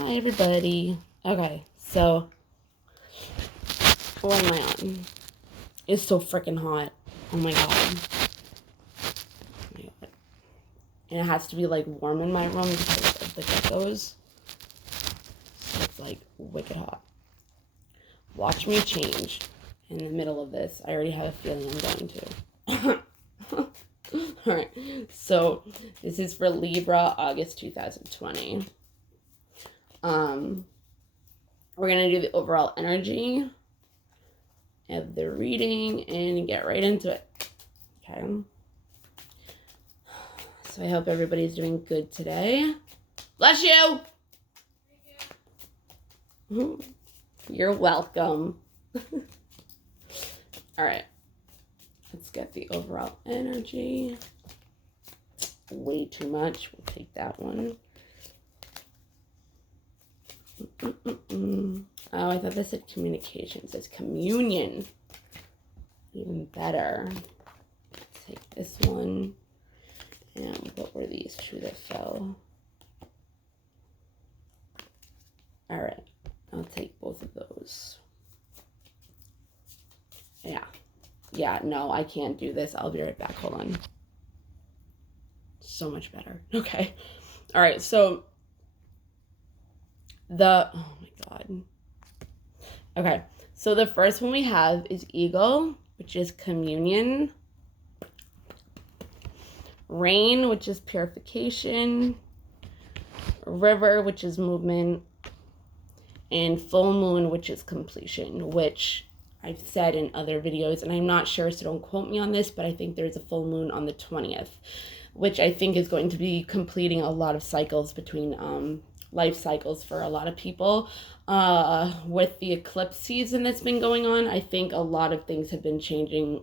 Hi, everybody. Okay, so what am I on? It's so freaking hot. Oh my god. And it has to be like warm in my room because of the geckos. So it's like wicked hot. Watch me change in the middle of this. I already have a feeling I'm going to. Alright, so this is for Libra, August 2020. We're going to do the overall energy of the reading and get right into it. Okay. So I hope everybody's doing good today. Bless you! You're welcome. Alright. Let's get the overall energy. Way too much. We'll take that one. Oh, I thought this said communication. It says communion. Even better. Let's take this one. And what were these two that fell? Alright. I'll take both of those. Yeah. Yeah, no, I can't do this. I'll be right back. Hold on. So much better. Okay. Alright, so oh my god. Okay, so the first one we have is ego, which is communion. Rain, which is purification. River, which is movement. And full moon, which is completion, which I've said in other videos, and I'm not sure, so don't quote me on this, but I think there's a full moon on the 20th, which I think is going to be completing a lot of cycles between life cycles for a lot of people. With the eclipse season that's been going on, I think a lot of things have been changing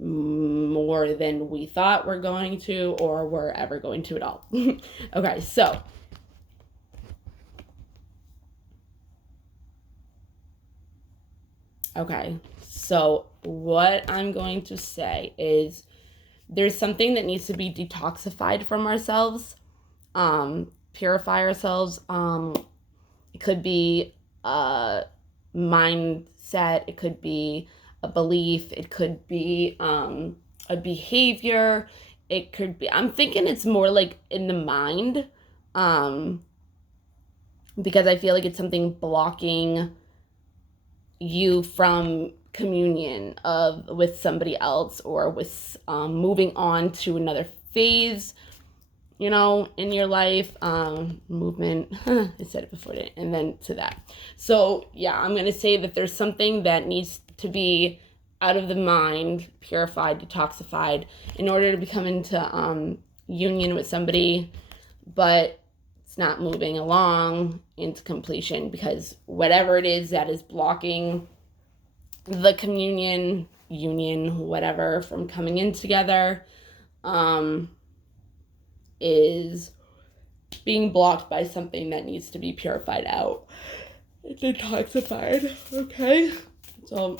more than we thought we're going to, or we're ever going to at all. Okay, so what I'm going to say is there's something that needs to be detoxified from ourselves, purify ourselves. It could be a mindset, it could be a belief, it could be a behavior, it could be, I'm thinking it's more like in the mind, because I feel like it's something blocking you from communion with somebody else, or with moving on to another phase, you know, in your life, movement. I said it before, and then to that. So yeah, I'm gonna say that there's something that needs to be out of the mind, purified, detoxified, in order to become into union with somebody, but it's not moving along into completion, because whatever it is that is blocking the communion, union, whatever, from coming in together, is being blocked by something that needs to be purified out and detoxified. Okay, so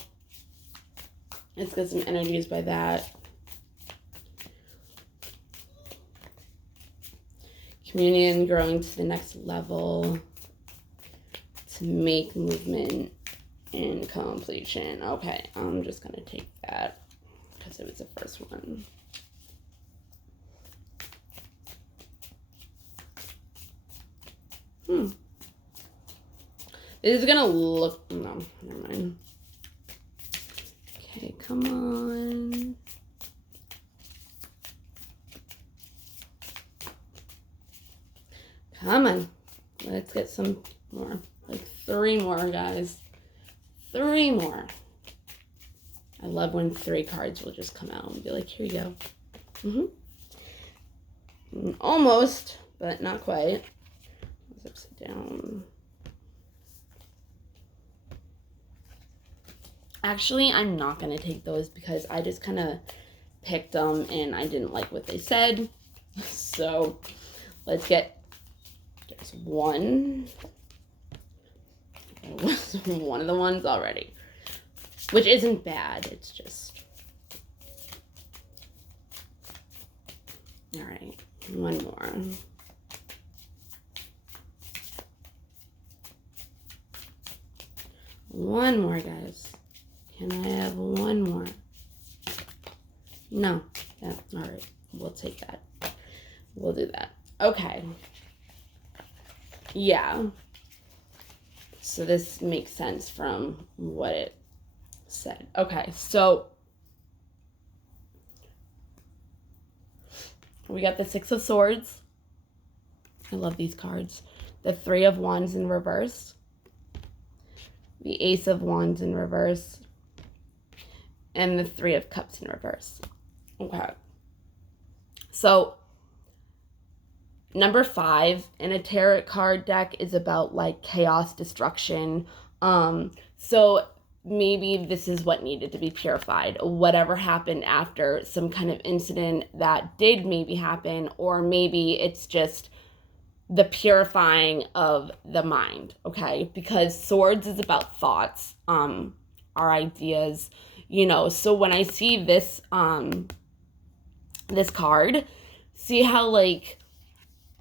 let's get some energies by that. Communion, growing to the next level, to make movement and completion. Okay, I'm just gonna take that because it was the first one. This is gonna look, no, never mind. Okay, come on. Come on. Let's get some more. Like 3 more, guys. 3 more. I love when 3 cards will just come out and be like, here you go. Almost, but not quite. It's upside down. Actually, I'm not going to take those because I just kind of picked them and I didn't like what they said. So let's get, there's one. It was one of the ones already, which isn't bad. It's just, all right, one more. One more, guys. Can I have one more? No. Yeah, all right. We'll take that. We'll do that. Okay. Yeah. So this makes sense from what it said. Okay, so we got the Six of Swords. I love these cards. The Three of Wands in reverse. The Ace of Wands in reverse. And the Three of Cups in reverse. Okay. So, number 5 in a tarot card deck is about like chaos, destruction. So maybe this is what needed to be purified. Whatever happened after some kind of incident that did maybe happen, or maybe it's just the purifying of the mind, okay? Because swords is about thoughts, our ideas, you know. So when I see this this card, see how like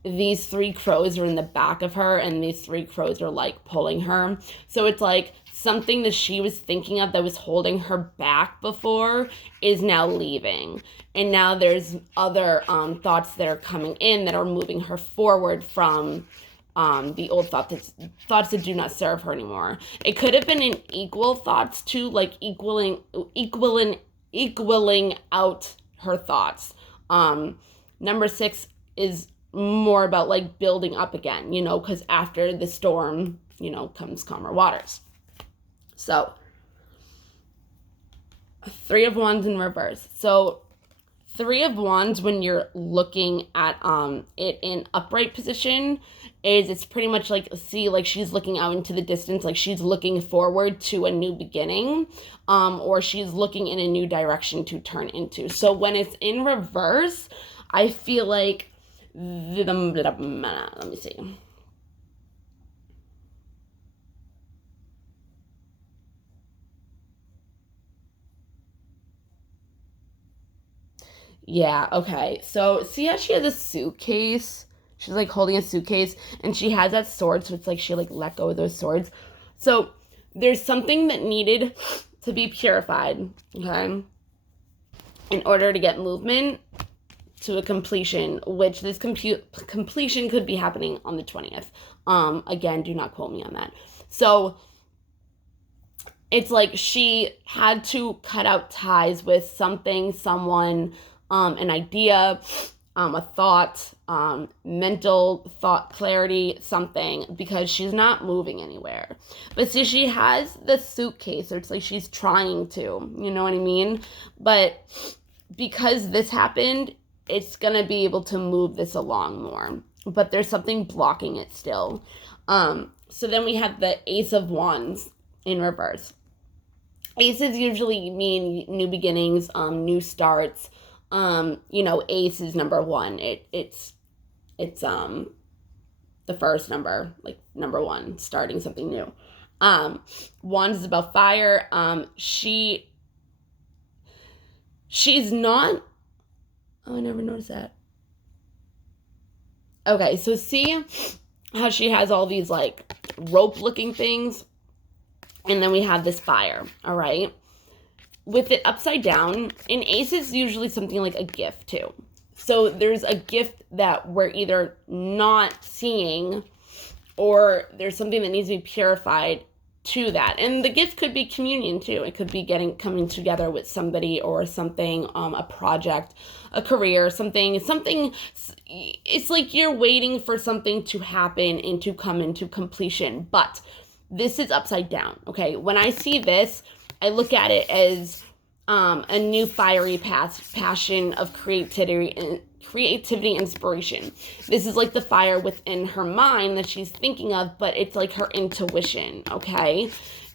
these 3 crows are in the back of her and these 3 crows are like pulling her. So it's like something that she was thinking of that was holding her back before is now leaving. And now there's other thoughts that are coming in that are moving her forward from the old thoughts that do not serve her anymore. It could have been an equal thoughts too, like equaling out her thoughts. Number 6 is more about like building up again, you know, because after the storm, you know, comes calmer waters. So 3 of Wands in reverse. So 3 of Wands, when you're looking at it in upright position, is it's pretty much like, see, like she's looking out into the distance, like she's looking forward to a new beginning, or she's looking in a new direction to turn into. So when it's in reverse, I feel like let me see. Yeah, okay. So see how she has a suitcase? She's like holding a suitcase and she has that sword, so it's like she like let go of those swords. So there's something that needed to be purified, okay? In order to get movement to a completion, which this completion could be happening on the 20th. Again, do not quote me on that. So it's like she had to cut out ties with something, someone, an idea, a thought, mental thought clarity, something, because she's not moving anywhere. But see, she has the suitcase, so it's like she's trying to, you know what I mean? But because this happened, it's going to be able to move this along more. But there's something blocking it still. So then we have the Ace of Wands in reverse. Aces usually mean new beginnings, new starts. You know, ace is number 1. It's the first number, like number 1, starting something new. Wands is about fire. She's not. Oh, I never noticed that. Okay, so see how she has all these like rope looking things, and then we have this fire, all right? With it upside down, an ace is usually something like a gift too. So there's a gift that we're either not seeing, or there's something that needs to be purified to that. And the gift could be communion too. It could be coming together with somebody or something, a project, a career, something. It's like you're waiting for something to happen and to come into completion. But this is upside down, okay? When I see this, I look at it as a new fiery passion of creativity, inspiration. This is like the fire within her mind that she's thinking of, but it's like her intuition, okay?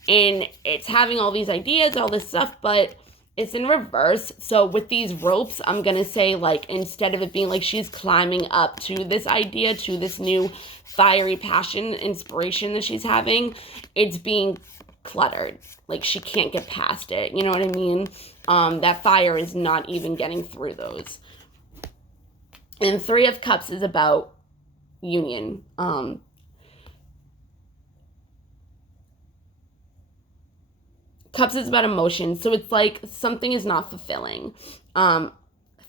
And it's having all these ideas, all this stuff, but it's in reverse. So with these ropes, I'm going to say, like, instead of it being like she's climbing up to this idea, to this new fiery passion, inspiration that she's having, it's being cluttered. Like, she can't get past it. You know what I mean? That fire is not even getting through those. And 3 of Cups is about union. Cups is about emotions. So it's like something is not fulfilling.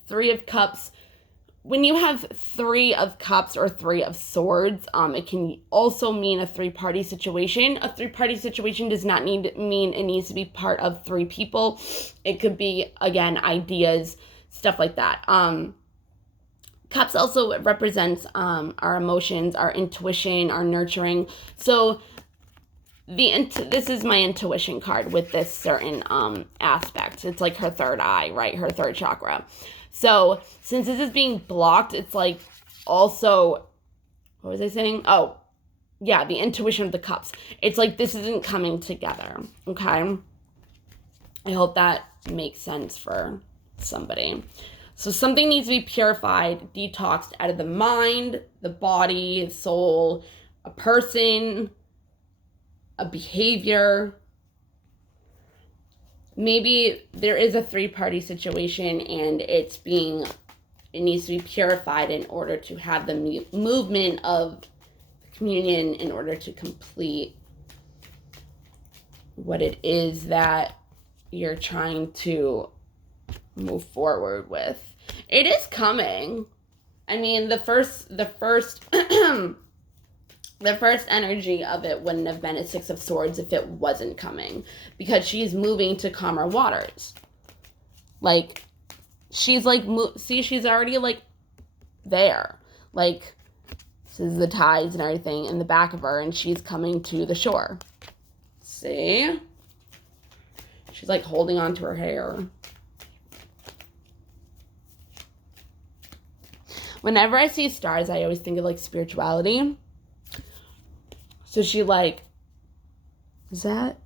Three of Cups. When you have Three of Cups or Three of Swords, it can also mean a three-party situation. A three-party situation does not mean it needs to be part of three people. It could be, again, ideas, stuff like that. Cups also represents our emotions, our intuition, our nurturing. So this is my intuition card with this certain aspect. It's like her third eye, right? Her third chakra. So since this is being blocked, it's like also, what was I saying? Oh, yeah, the intuition of the Cups. It's like this isn't coming together, okay? I hope that makes sense for somebody. So something needs to be purified, detoxed out of the mind, the body, soul, a person, a behavior. Maybe there is a three-party situation and it needs to be purified in order to have the movement of communion in order to complete what it is that you're trying to move forward with. It is coming. I mean, the first the first energy of it wouldn't have been a Six of Swords if it wasn't coming, because she's moving to calmer waters. Like, she's like, see, she's already like there. Like, this is the tides and everything in the back of her, and she's coming to the shore. See? She's like holding on to her hair. Whenever I see stars, I always think of like spirituality. So she like, is that?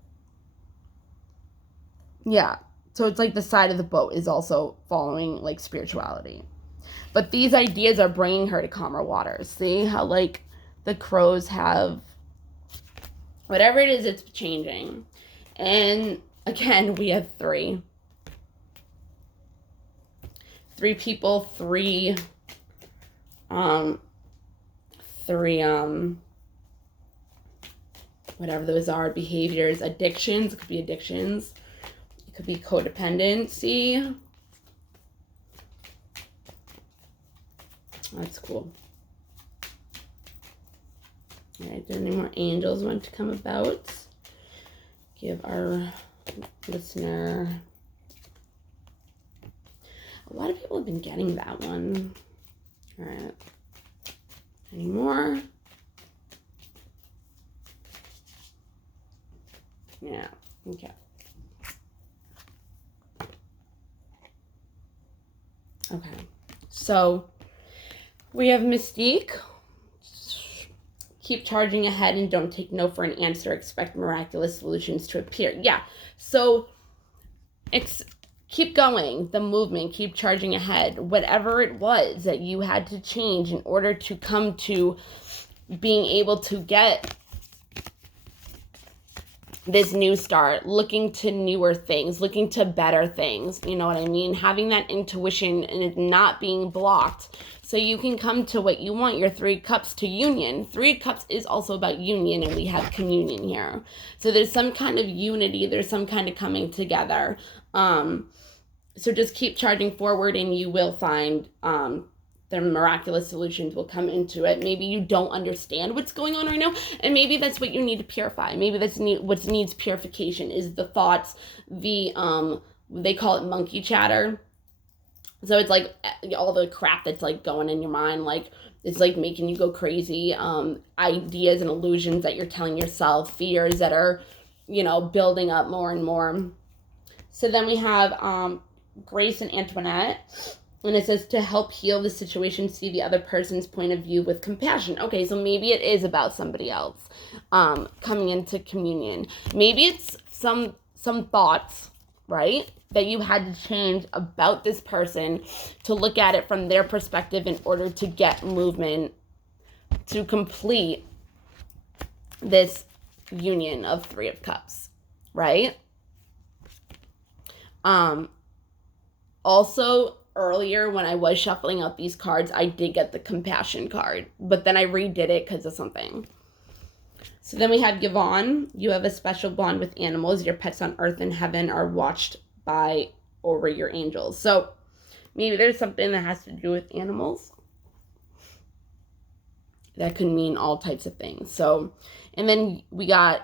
Yeah. So it's like the side of the boat is also following like spirituality. But these ideas are bringing her to calmer waters. See how like the crows have, whatever it is, it's changing. And again, we have three. Three people, three whatever those are, behaviors, addictions. It could be addictions. It could be codependency. That's cool. All right, do any more angels want to come about? Give our listener. A lot of people have been getting that one. All right. Any more? Yeah, okay. Okay, so we have Mystique. Keep charging ahead and don't take no for an answer. Expect miraculous solutions to appear. Yeah, so keep going, the movement, keep charging ahead. Whatever it was that you had to change in order to come to being able to get this new start, looking to newer things, looking to better things, you know what I mean? Having that intuition and it not being blocked so you can come to what you want, your Three Cups to union. Three Cups is also about union, and we have communion here. So there's some kind of unity, there's some kind of coming together. So just keep charging forward and you will find the miraculous solutions will come into it. Maybe you don't understand what's going on right now, and maybe that's what you need to purify. Maybe that's what needs purification is the thoughts, they call it monkey chatter. So it's like all the crap that's like going in your mind, like it's like making you go crazy, ideas and illusions that you're telling yourself, fears that are, building up more and more. So then we have Grace and Antoinette. And it says to help heal the situation, see the other person's point of view with compassion. Okay, so maybe it is about somebody else coming into communion. Maybe it's some thoughts, right, that you had to change about this person to look at it from their perspective in order to get movement to complete this union of Three of Cups, right? Also, earlier when I was shuffling out these cards, I did get the compassion card, but then I redid it because of something. So then we have Yvonne. You have a special bond with animals. Your pets on earth and heaven are watched by over your angels. So maybe there's something that has to do with animals. That could mean all types of things. So, and then we got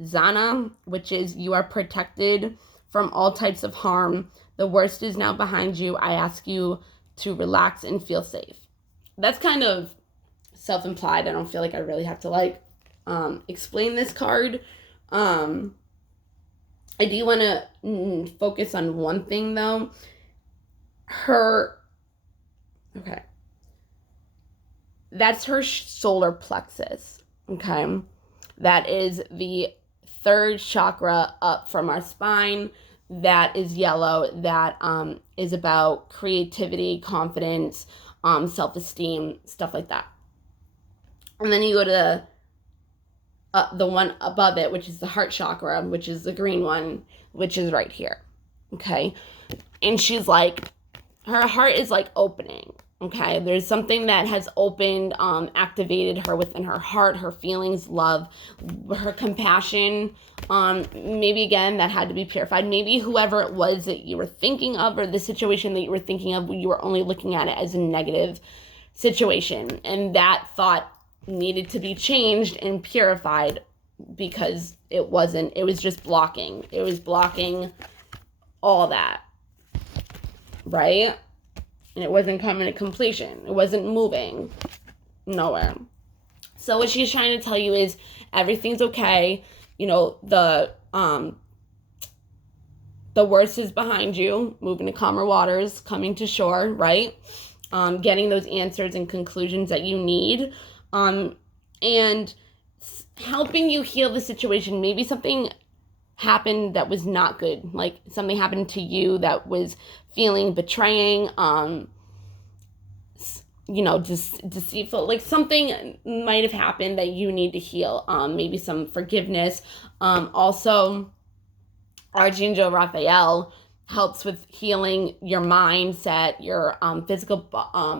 Zana, which is you are protected from all types of harm. The worst is now behind you. I ask you to relax and feel safe. That's kind of self-implied. I don't feel like I really have to like explain this card. I do want to focus on one thing though. Okay. That's her solar plexus, okay? That is the third chakra up from our spine. That is yellow. That is about creativity, confidence, self-esteem, stuff like that. And then you go to the one above it, which is the heart chakra, which is the green one, which is right here, okay? And she's like, her heart is like opening. Okay, there's something that has opened, activated her within her heart, her feelings, love, her compassion. Maybe again, that had to be purified. Maybe whoever it was that you were thinking of or the situation that you were thinking of, you were only looking at it as a negative situation. And that thought needed to be changed and purified because it was just blocking. It was blocking all that, right? And it wasn't coming to completion. It wasn't moving nowhere. So what she's trying to tell you is everything's okay. You know, the worst is behind you, moving to calmer waters, coming to shore, right? Getting those answers and conclusions that you need, and helping you heal the situation. Maybe something happened that was not good, like something happened to you that was feeling betraying, just deceitful, like something might have happened that you need to heal, maybe some forgiveness. Also, Archangel Raphael helps with healing your mindset, your physical,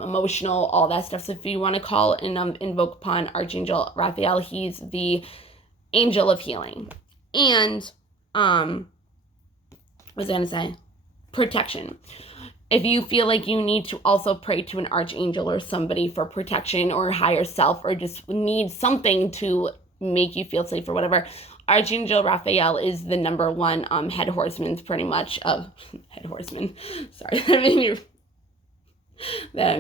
emotional, all that stuff. So if you want to call and invoke upon Archangel Raphael, he's the angel of healing. And what was I going to say? Protection. If you feel like you need to also pray to an archangel or somebody for protection or higher self, or just need something to make you feel safe or whatever, Archangel Raphael is the number one head horseman pretty much of head horseman. Sorry, that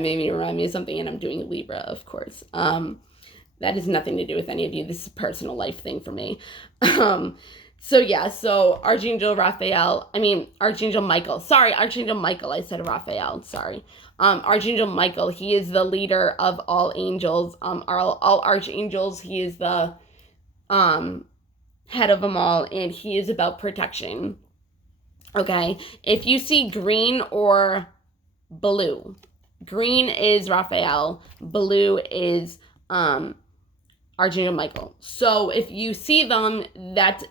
made me remind me of something, and I'm doing Libra, of course. That has nothing to do with any of you. This is a personal life thing for me. So Archangel Michael. Sorry, Archangel Michael. I said Raphael. Sorry. Archangel Michael, he is the leader of all angels, all archangels. He is the head of them all, and he is about protection. Okay? If you see green or blue, green is Raphael, blue is Archangel Michael. So if you see them, that's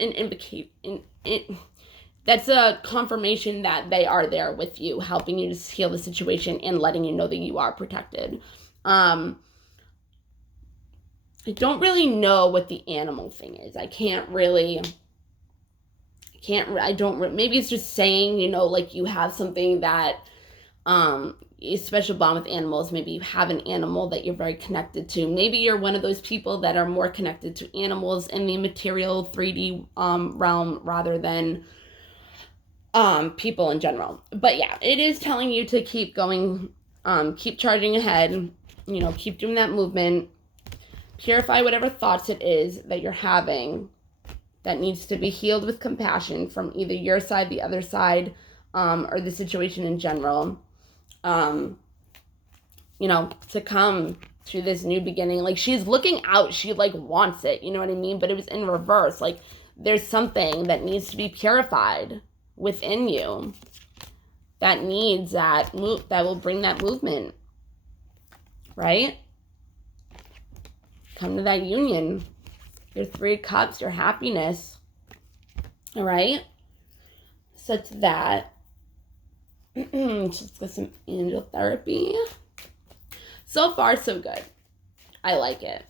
that's a confirmation that they are there with you, helping you to heal the situation and letting you know that you are protected. I don't really know what the animal thing is. Maybe it's just saying, like you have something that, a special bond with animals. Maybe you have an animal that you're very connected to. Maybe you're one of those people that are more connected to animals in the material 3D realm rather than people in general. But yeah, it is telling you to keep going, keep charging ahead, keep doing that movement, purify whatever thoughts it is that you're having that needs to be healed with compassion from either your side, the other side, or the situation in general. To come to this new beginning. Like, she's looking out, she like wants it, you know what I mean? But it was in reverse. Like, there's something that needs to be purified within you that needs that will bring that movement, right? Come to that union, your 3 of Cups, your happiness. All right, so to that. Just get some angel therapy. So far, so good. I like it.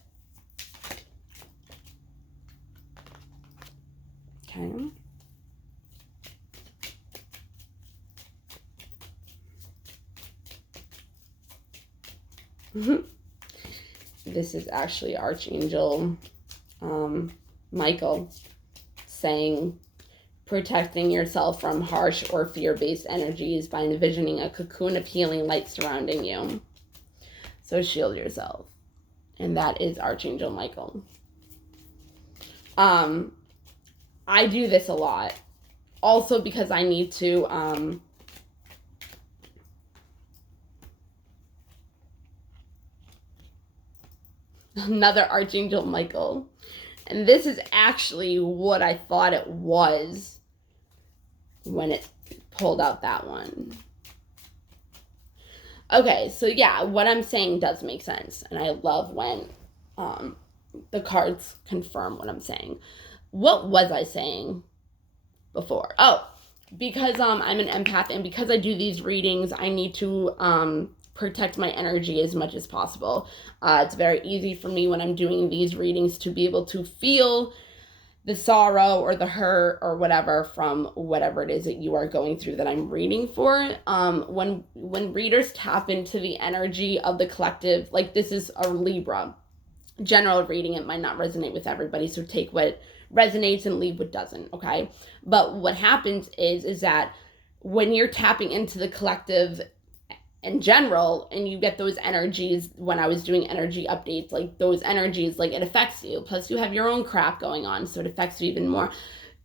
Okay. This is actually Archangel Michael saying, protecting yourself from harsh or fear-based energies by envisioning a cocoon of healing light surrounding you. So shield yourself. And that is Archangel Michael. I do this a lot. Also because I need to another Archangel Michael. And this is actually what I thought it was when it pulled out that one. Okay, so yeah, what I'm saying does make sense. And I love when the cards confirm what I'm saying. What was I saying before? Oh, because I'm an empath, and because I do these readings, I need to protect my energy as much as possible. It's very easy for me when I'm doing these readings to be able to feel the sorrow or the hurt or whatever from whatever it is that you are going through that I'm reading for. When readers tap into the energy of the collective, like this is a Libra general reading, it might not resonate with everybody, so take what resonates and leave what doesn't, okay? But what happens is that when you're tapping into the collective in general, and you get those energies, when I was doing energy updates, like those energies, like it affects you. Plus you have your own crap going on, so it affects you even more.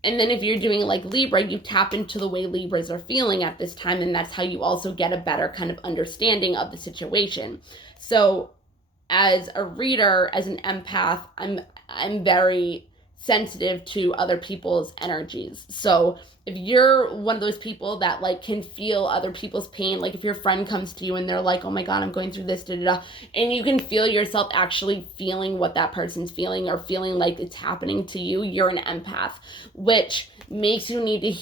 And then if you're doing like Libra, you tap into the way Libras are feeling at this time, and that's how you also get a better kind of understanding of the situation. So as a reader, as an empath, I'm very sensitive to other people's energies. So if you're one of those people that like can feel other people's pain, like if your friend comes to you and they're like, oh my God, I'm going through this, and you can feel yourself actually feeling what that person's feeling or feeling like it's happening to you, you're an empath, which makes you need to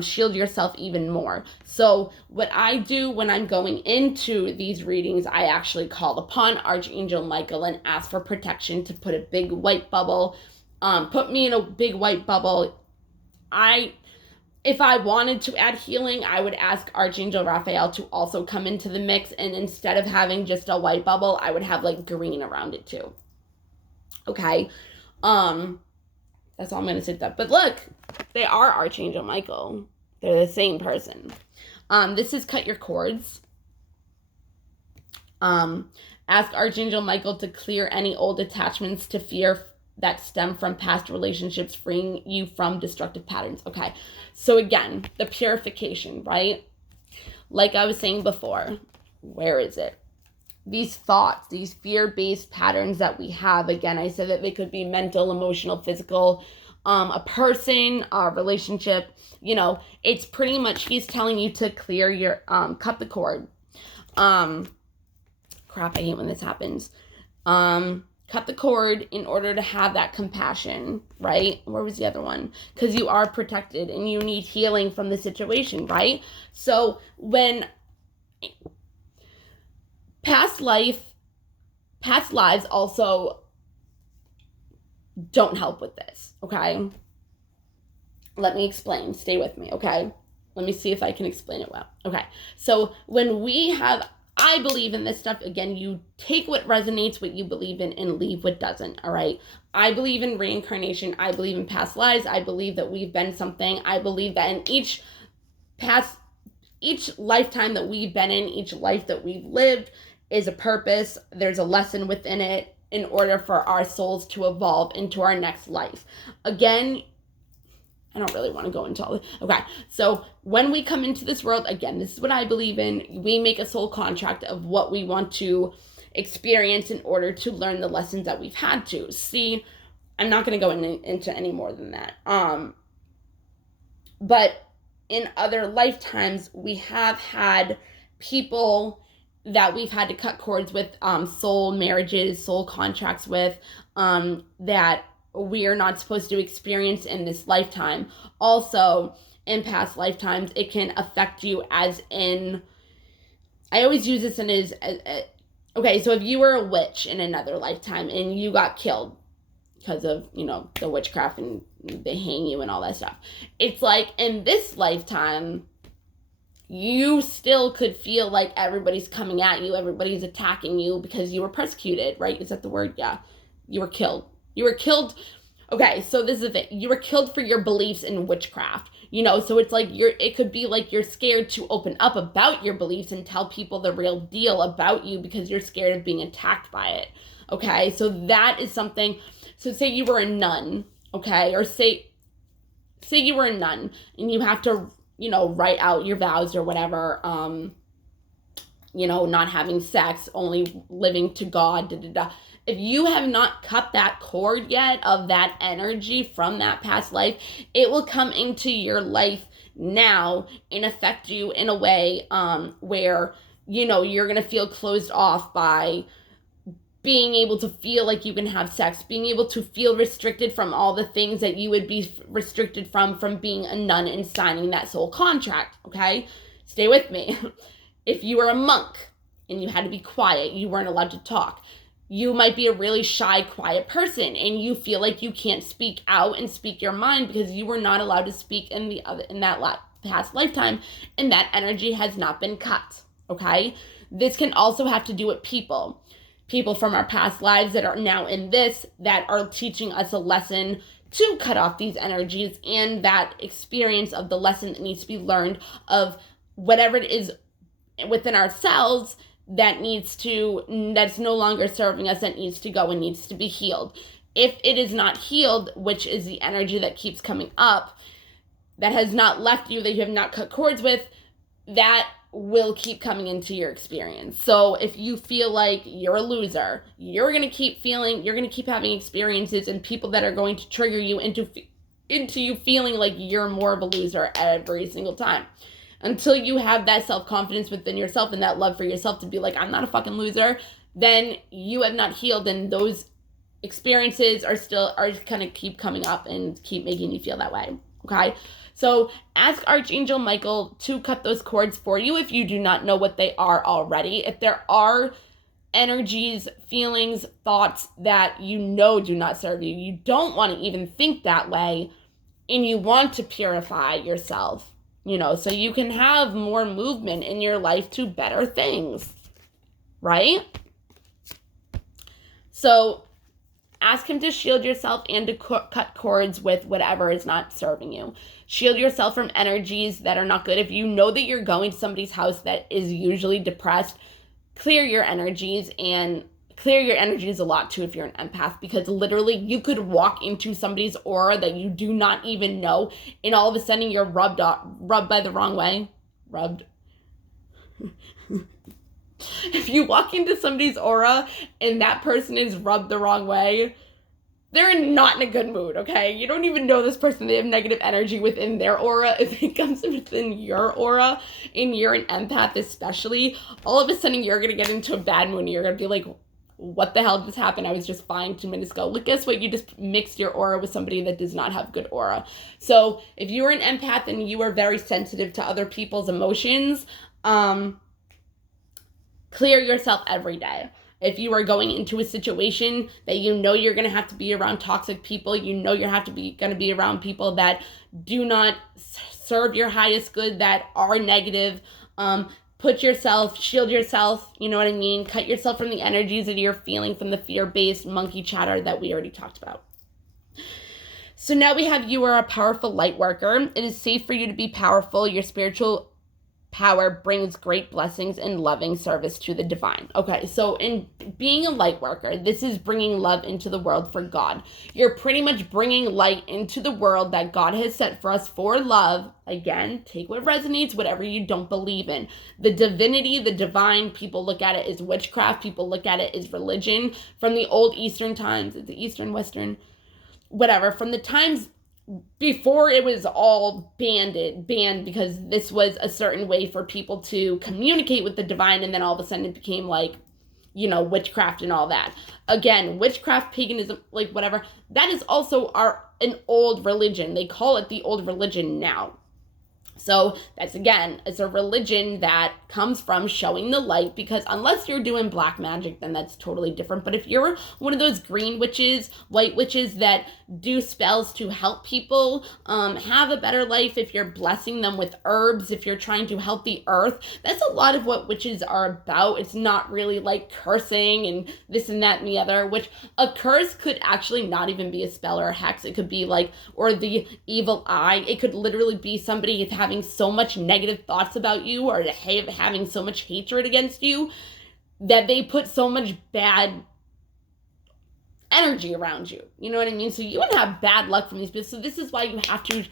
shield yourself even more. So what I do when I'm going into these readings, I actually call upon Archangel Michael and ask for protection to put a big white bubble, put me in a big white bubble. If I wanted to add healing, I would ask Archangel Raphael to also come into the mix, and instead of having just a white bubble, I would have like green around it too. Okay? That's all I'm going to say that. But look, they are Archangel Michael. They're the same person. This is Cut Your Cords. Ask Archangel Michael to clear any old attachments to fear that stem from past relationships, freeing you from destructive patterns. Okay, so again, the purification, right? Like I was saying before, where is it? These thoughts, these fear-based patterns that we have, again, I said that they could be mental, emotional, physical, a person, a relationship, you know, it's pretty much, he's telling you to clear your, cut the cord. Crap, I hate when this happens. Cut the cord in order to have that compassion, right? Where was the other one? Because you are protected and you need healing from the situation, right? So when past lives also don't help with this, okay? Let me explain. Stay with me, okay? Let me see if I can explain it well. Okay, so when we have, I believe in this stuff. Again, you take what resonates, what you believe in, and leave what doesn't, all right? I believe in reincarnation. I believe in past lives. I believe that we've been something. I believe that in each lifetime that we've been in, each life that we've lived is a purpose. There's a lesson within it in order for our souls to evolve into our next life. Again, I don't really want to go into all this. Okay, so when we come into this world, again, this is what I believe in. We make a soul contract of what we want to experience in order to learn the lessons that we've had to. See, I'm not going to go into any more than that. But in other lifetimes, we have had people that we've had to cut cords with, soul marriages, soul contracts with, that we are not supposed to experience in this lifetime. Also, in past lifetimes, it can affect you as in, I always use this in okay, so if you were a witch in another lifetime and you got killed, because of, the witchcraft and they hang you and all that stuff. It's like in this lifetime, you still could feel like everybody's coming at you, everybody's attacking you because you were persecuted, right? Is that the word? Yeah. You were killed. Okay, so this is the thing. You were killed for your beliefs in witchcraft. So it's like it could be like you're scared to open up about your beliefs and tell people the real deal about you because you're scared of being attacked by it. Okay, so that is something. So say you were a nun, okay, or say you were a nun and you have to, write out your vows or whatever, not having sex, only living to God, da da da. If you have not cut that cord yet of that energy from that past life, it will come into your life now and affect you in a way where, you're going to feel closed off by being able to feel like you can have sex, being able to feel restricted from all the things that you would be restricted from being a nun and signing that soul contract, okay? Stay with me. If you were a monk and you had to be quiet, you weren't allowed to talk, you might be a really shy, quiet person and you feel like you can't speak out and speak your mind because you were not allowed to speak in that past lifetime, and that energy has not been cut, okay? This can also have to do with people from our past lives that are now in this, that are teaching us a lesson to cut off these energies, and that experience of the lesson that needs to be learned of whatever it is within ourselves that's no longer serving us, that needs to go and needs to be healed. If it is not healed, which is the energy that keeps coming up, that has not left you, that you have not cut cords with, that will keep coming into your experience. So if you feel like you're a loser, you're going to keep having experiences and people that are going to trigger you into you feeling like you're more of a loser every single time. Until you have that self-confidence within yourself and that love for yourself to be like, I'm not a fucking loser, then you have not healed, and those experiences are going to keep coming up and keep making you feel that way, okay? So ask Archangel Michael to cut those cords for you if you do not know what they are already. If there are energies, feelings, thoughts that do not serve you, you don't want to even think that way, and you want to purify yourself, so you can have more movement in your life to better things, right? So ask him to shield yourself and to cut cords with whatever is not serving you. Shield yourself from energies that are not good. If you know that you're going to somebody's house that is usually depressed, clear your energies, and clear your energies a lot too if you're an empath, because literally you could walk into somebody's aura that you do not even know, and all of a sudden you're rubbed by the wrong way. If you walk into somebody's aura and that person is rubbed the wrong way, they're not in a good mood, okay? You don't even know this person. They have negative energy within their aura. If it comes within your aura and you're an empath especially, all of a sudden you're going to get into a bad mood and you're going to be like, what the hell just happened? I was just fine 2 minutes ago. Look, guess what? You just mixed your aura with somebody that does not have good aura. So if you are an empath and you are very sensitive to other people's emotions, clear yourself every day. If you are going into a situation that you're going to have to be around toxic people, you're going to be around people that do not serve your highest good, that are negative, shield yourself, you know what I mean? Cut yourself from the energies that you're feeling from the fear-based monkey chatter that we already talked about. So now you are a powerful light worker. It is safe for you to be powerful. Your spiritual power brings great blessings and loving service to the divine. Okay, so in being a light worker, this is bringing love into the world for God. You're pretty much bringing light into the world that God has set for us for love. Again, take what resonates, whatever you don't believe in. The divinity, the divine, people look at it as witchcraft. People look at it as religion. From the old Eastern times, the Eastern, Western, whatever, from the times before it was all banned because this was a certain way for people to communicate with the divine, and then all of a sudden it became like, witchcraft and all that. Again, witchcraft, paganism, like whatever, that is also an old religion. They call it the old religion now. So that's, again, it's a religion that comes from showing the light, because unless you're doing black magic, then that's totally different. But if you're one of those green witches, white witches that do spells to help people have a better life, if you're blessing them with herbs, if you're trying to help the earth, that's a lot of what witches are about. It's not really like cursing and this and that and the other, which a curse could actually not even be a spell or a hex. It could be like, or the evil eye. It could literally be somebody having so much negative thoughts about you, or having so much hatred against you, that they put so much bad energy around you. You know what I mean? So you would have bad luck from these people. So this is why you have to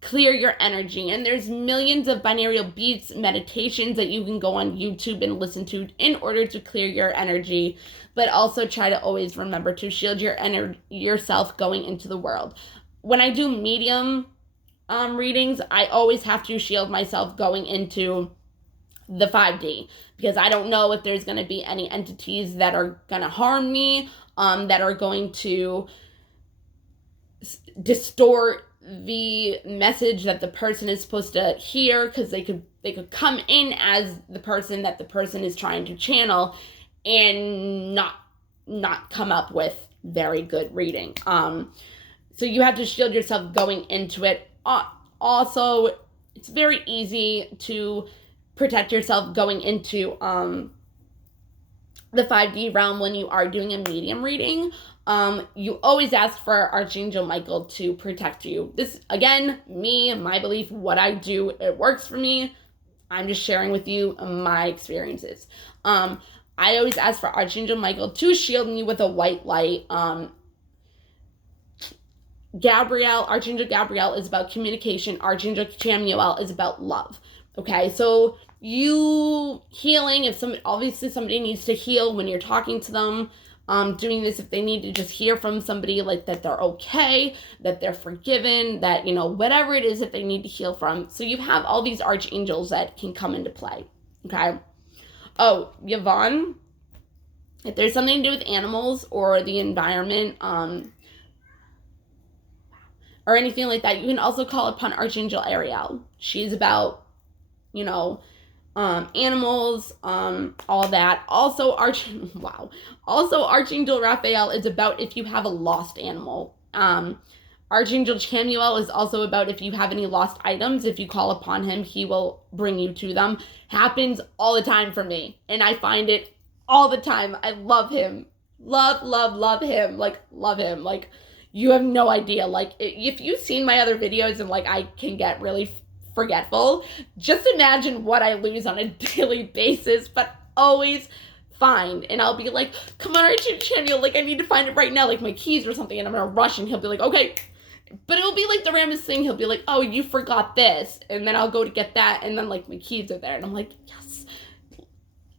clear your energy. And there's millions of binaural beats, meditations that you can go on YouTube and listen to in order to clear your energy. But also try to always remember to shield yourself going into the world. When I do medium readings, I always have to shield myself going into the 5D, because I don't know if there's going to be any entities that are going to harm me, that are going to distort the message that the person is supposed to hear, because they could come in as the person that the person is trying to channel and not come up with very good reading. So you have to shield yourself going into it. Also, it's very easy to protect yourself going into the 5D realm when you are doing a medium reading. You always ask for Archangel Michael to protect you. This, again, my belief, what I do, it works for me. I'm just sharing with you my experiences. I always ask for Archangel Michael to shield me with a white light. Archangel Gabriel is about communication. Archangel Chamuel is about love. Okay, so you healing, if somebody needs to heal when you're talking to them, doing this if they need to just hear from somebody, like that they're okay, that they're forgiven, that, whatever it is that they need to heal from. So you have all these archangels that can come into play. Okay. Oh, Yvonne, if there's something to do with animals or the environment, or anything like that, you can also call upon Archangel Ariel. She's about, animals, all that. Also, Archangel Raphael is about if you have a lost animal. Archangel Chamuel is also about if you have any lost items. If you call upon him, he will bring you to them. Happens all the time for me, and I find it all the time. I love him. Love him. Love him. You have no idea. If you've seen my other videos and, I can get really forgetful, just imagine what I lose on a daily basis, but always find. And I'll be like, come on, Archie Chamuel, I need to find it right now, my keys or something, and I'm gonna rush, and he'll be like, okay. But it'll be the randomest thing. He'll be like, oh, you forgot this. And then I'll go to get that, and then, my keys are there. And I'm like, yes.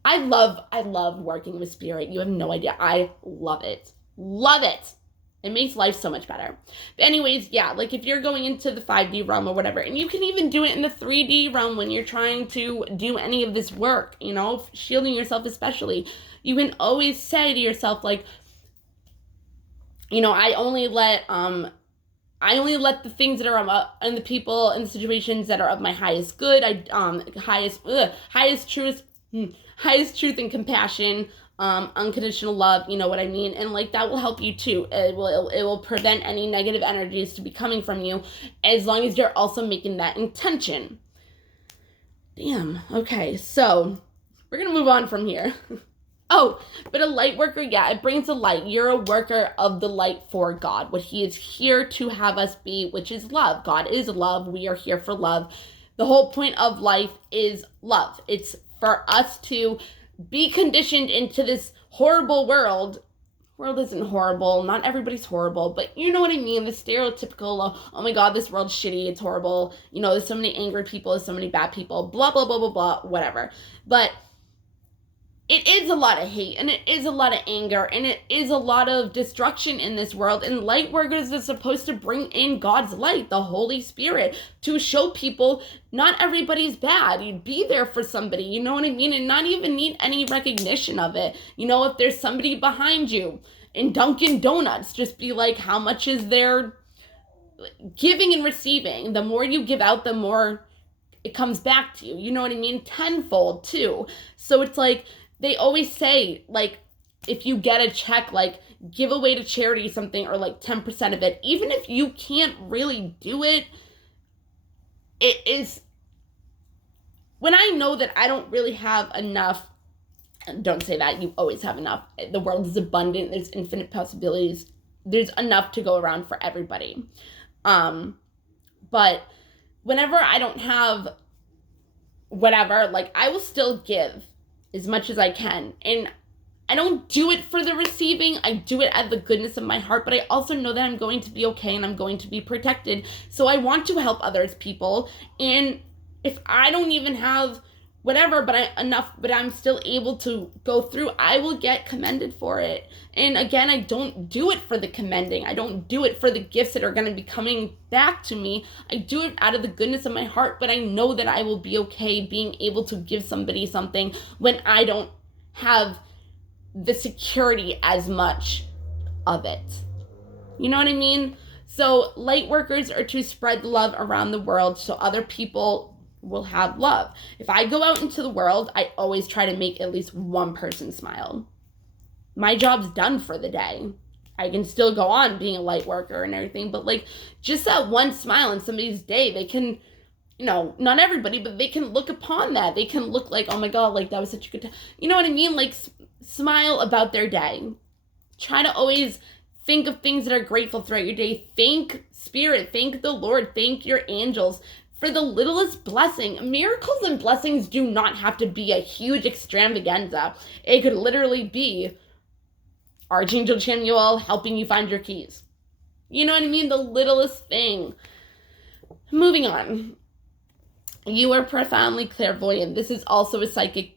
I love working with spirit. You have no idea. I love it. Love it. It makes life so much better. But anyways, yeah, if you're going into the 5D realm or whatever, and you can even do it in the 3D realm when you're trying to do any of this work, shielding yourself especially, you can always say to yourself, I only let the things that are and the people and the situations that are of my highest good, highest truth and compassion, unconditional love, you know what I mean? And that will help you too. It will prevent any negative energies to be coming from you, as long as you're also making that intention. Damn. Okay, so we're gonna move on from here. Oh, but a light worker, yeah, it brings the light. You're a worker of the light for God, what he is here to have us be, which is love. God is love. We are here for love. The whole point of life is love. It's for us to be conditioned into this horrible world. World isn't horrible. Not everybody's horrible, but you know what I mean? The stereotypical, oh my God, this world's shitty. It's horrible. There's so many angry people. There's so many bad people. Blah, blah, blah, blah, blah, whatever. But it is a lot of hate, and it is a lot of anger, and it is a lot of destruction in this world. And light workers are supposed to bring in God's light, the Holy Spirit, to show people not everybody's bad. You'd be there for somebody, you know what I mean? And not even need any recognition of it. If there's somebody behind you in Dunkin' Donuts, just be like, how much is their giving and receiving? The more you give out, the more it comes back to you. You know what I mean? Tenfold too. So it's like, they always say, like, if you get a check, like, give away to charity something, or like 10% of it, even if you can't really do it, it is, when I know that I don't really have enough, don't say that, you always have enough. The world is abundant, there's infinite possibilities, there's enough to go around for everybody. But whenever I don't have whatever, like, I will still give as much as I can. And I don't do it for the receiving. I do it out of the goodness of my heart, but I also know that I'm going to be okay and I'm going to be protected. So I want to help others, people. And if I don't even have whatever, but I'm still able to go through, I will get commended for it. And again, I don't do it for the commending. I don't do it for the gifts that are going to be coming back to me. I do it out of the goodness of my heart, but I know that I will be okay being able to give somebody something when I don't have the security as much of it. You know what I mean? So light workers are to spread love around the world so other people will have love. If I go out into the world, I always try to make at least one person smile. My job's done for the day. I can still go on being a light worker and everything, but like, just that one smile in somebody's day, they can, you know, not everybody, but they can look upon that. They can look like, oh my God, like, that was such a good time. You know what I mean? Like, smile about their day. Try to always think of things that are grateful throughout your day. Thank Spirit, thank the Lord, thank your angels for the littlest blessing. Miracles and blessings do not have to be a huge extravaganza. It could literally be Archangel Chamuel helping you find your keys. You know what I mean? The littlest thing. Moving on. You are profoundly clairvoyant. This is also a psychic